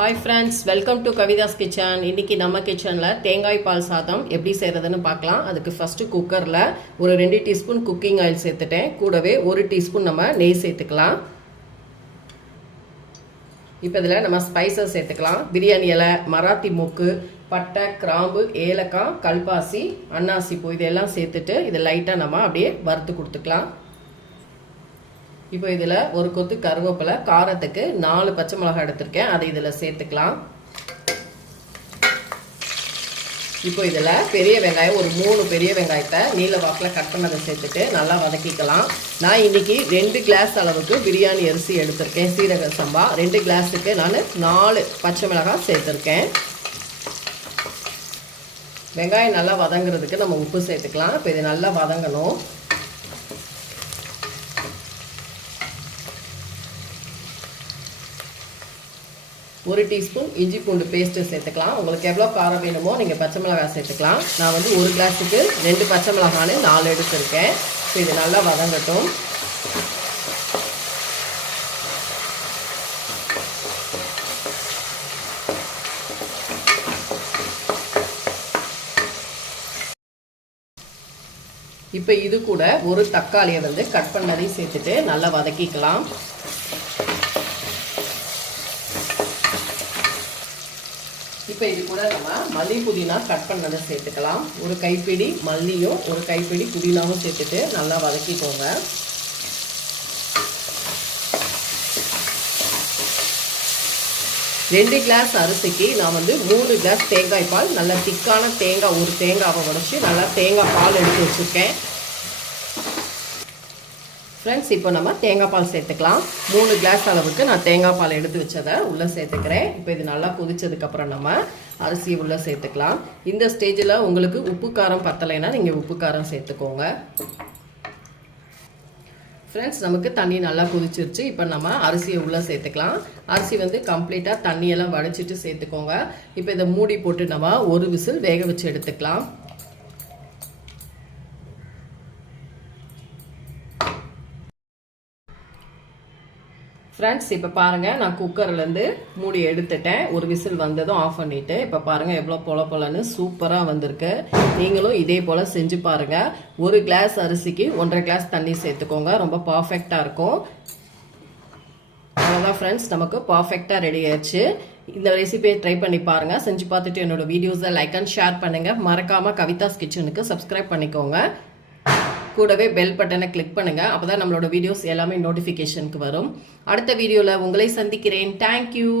Hi friends, welcome to Kavitha's Kitchen. இன்னைக்கு நம்ம கிச்சன்ல தேங்காய் பால் சாதம் எப்படி செய்யறதுன்னு பார்க்கலாம். அதுக்கு ஃபர்ஸ்ட் குக்கர்ல ஒரு 2 டீஸ்பூன் குக்கிங் ஆயில் சேர்த்துட்டேன். கூடவே 1 டீஸ்பூன் நம்ம நெய் சேர்த்துக்கலாம். இப்போ இதல நம்ம ஸ்பைசஸ் சேர்த்துக்கலாம். பிரியாணி இலை, மராத்தி மொக்கு, பட்டை, கிராம்பு, ஏலக்காய், கல்பாசி, அன்னாசி பூ இதெல்லாம் சேர்த்துட்டு இத லைட்டா நம்ம அப்படியே வறுத்து கொடுத்துக்கலாம். இப்போ இதில் ஒரு கொத்து கருவேப்பிலை, காரத்துக்கு 4 பச்சை மிளகாய் எடுத்திருக்கேன், அதை இதில் சேர்த்துக்கலாம். இப்போ இதில் பெரிய வெங்காயம் ஒரு 3 பெரிய வெங்காயத்தை நீல வாக்கில் கட் பண்ணதை சேர்த்துட்டு நல்லா வதக்கிக்கலாம். நான் இன்னைக்கு 2 கிளாஸ் அளவுக்கு பிரியாணி அரிசி எடுத்திருக்கேன், சீரக சம்பா. 2 கிளாஸுக்கு நான் 4 பச்சை மிளகாய் சேர்த்துருக்கேன். வெங்காயம் நல்லா வதங்குறதுக்கு நம்ம உப்பு சேர்த்துக்கலாம். இப்போ இது நல்லா வதங்கணும். ஒரு டீஸ்பூன் இஞ்சி பூண்டு பேஸ்ட்டு சேர்த்துக்கலாம். உங்களுக்கு எவ்வளோ காரம் வேணுமோ நீங்கள் பச்சை மிளகாய் சேர்த்துக்கலாம். நான் வந்து ஒரு கிளாஸுக்கு 2 பச்சை மிளகான்னு 4 எடுத்துருக்கேன். ஸோ இது நல்லா வதங்கட்டும். இப்போ இது கூட ஒரு தக்காளியை வந்து கட் பண்ணதையும் சேர்த்துட்டு நல்லா வதக்கிக்கலாம். இப்போ இது கூட நம்ம மல்லி புதினா கட் பண்ணதை சேர்த்துக்கலாம். ஒரு கைப்பிடி மல்லியும் ஒரு கைப்பிடி புதினாவும் சேர்த்துட்டு நல்லா வதக்கிக்கோங்க. ரெண்டு கிளாஸ் அரிசிக்கு நான் வந்து 3 கிளாஸ் தேங்காய் பால், நல்ல திக்கான தேங்காய், ஒரு தேங்காவை உடைச்சி நல்லா தேங்காய் பால் எடுத்து வச்சுருக்கேன். ஃப்ரெண்ட்ஸ், இப்போ நம்ம தேங்காய் பால் சேர்த்துக்கலாம். 3 கிளாஸ் அளவுக்கு நான் தேங்காய் பால் எடுத்து வச்சதை உள்ளே சேர்த்துக்கிறேன். இப்போ இது நல்லா கொதிச்சதுக்கப்புறம் நம்ம அரிசியை உள்ளே சேர்த்துக்கலாம். இந்த ஸ்டேஜில் உங்களுக்கு உப்பு காரம் பத்தலைன்னா நீங்கள் உப்பு காரம் சேர்த்துக்கோங்க. ஃப்ரெண்ட்ஸ், நமக்கு தண்ணி நல்லா கொதிச்சிருச்சு. இப்போ நம்ம அரிசியை உள்ளே சேர்த்துக்கலாம். அரிசி வந்து கம்ப்ளீட்டாக தண்ணியெல்லாம் வடிச்சிட்டு சேர்த்துக்கோங்க. இப்போ இதை மூடி போட்டு நம்ம ஒரு விசில் வேக வச்சு எடுத்துக்கலாம். ஃப்ரெண்ட்ஸ், இப்போ பாருங்கள், நான் குக்கர்லேருந்து மூடி எடுத்துட்டேன். ஒரு விசில் வந்ததும் ஆஃப் பண்ணிவிட்டு இப்போ பாருங்கள் எவ்வளோ பொலன்னு சூப்பராக வந்திருக்கு. நீங்களும் இதே போல் செஞ்சு பாருங்கள். ஒரு கிளாஸ் அரிசிக்கு 1.5 கிளாஸ் தண்ணி சேர்த்துக்கோங்க. ரொம்ப பர்ஃபெக்டாக இருக்கும். அவ்வளோதான் ஃப்ரெண்ட்ஸ், நமக்கு பர்ஃபெக்டாக ரெடி ஆயிடுச்சு. இந்த ரெசிபியை ட்ரை பண்ணி பாருங்கள். செஞ்சு பார்த்துட்டு என்னோட வீடியோஸை லைக் அண்ட் ஷேர் பண்ணுங்கள். மறக்காமல் கவிதாஸ் கிச்சனுக்கு சப்ஸ்கிரைப் பண்ணிக்கோங்க. கூடவே பெல் பட்டனை கிளிக் பண்ணுங்க. அப்பதான் நம்மளோட வீடியோஸ் எல்லாமே நோட்டிஃபிகேஷனுக்கு வரும். அடுத்த வீடியோல உங்களை சந்திக்கிறேன். தேங்க்யூ.